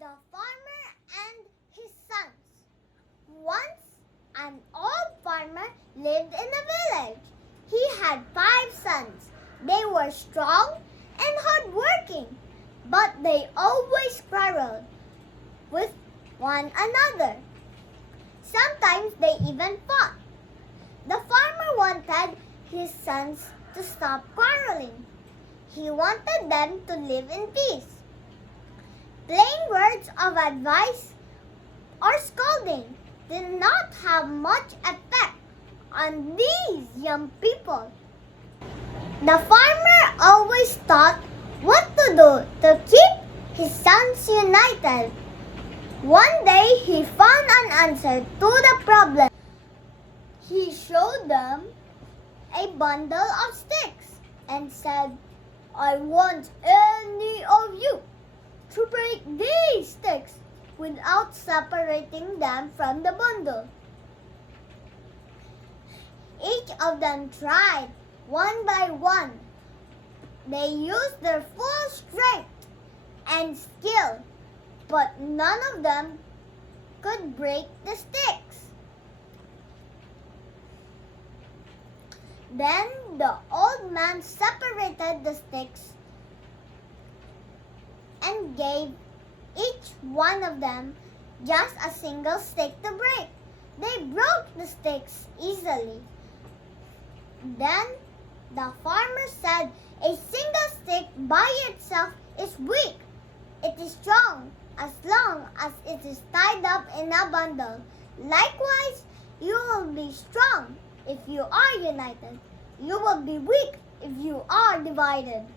The farmer and his sons. Once, an old farmer lived in a village. He had 5 sons. They were strong and hardworking, but they always quarreled with one another. Sometimes they even fought. The farmer wanted his sons to stop quarreling. He wanted them to live in peace. Plain words of advice or scolding did not have much effect on these young people. The farmer always thought what to do to keep his sons united. One day he found an answer to the problem. He showed them a bundle of sticks and said, "I want any of you to break these sticks without separating them from the bundle." Each of them tried one by one. They used their full strength and skill, but none of them could break the sticks. Then the old man separated the sticks and gave each one of them just a single stick to break. They broke the sticks easily. Then the farmer said, "A single stick by itself is weak. It is strong as long as it is tied up in a bundle. Likewise, you will be strong if you are united. You will be weak if you are divided."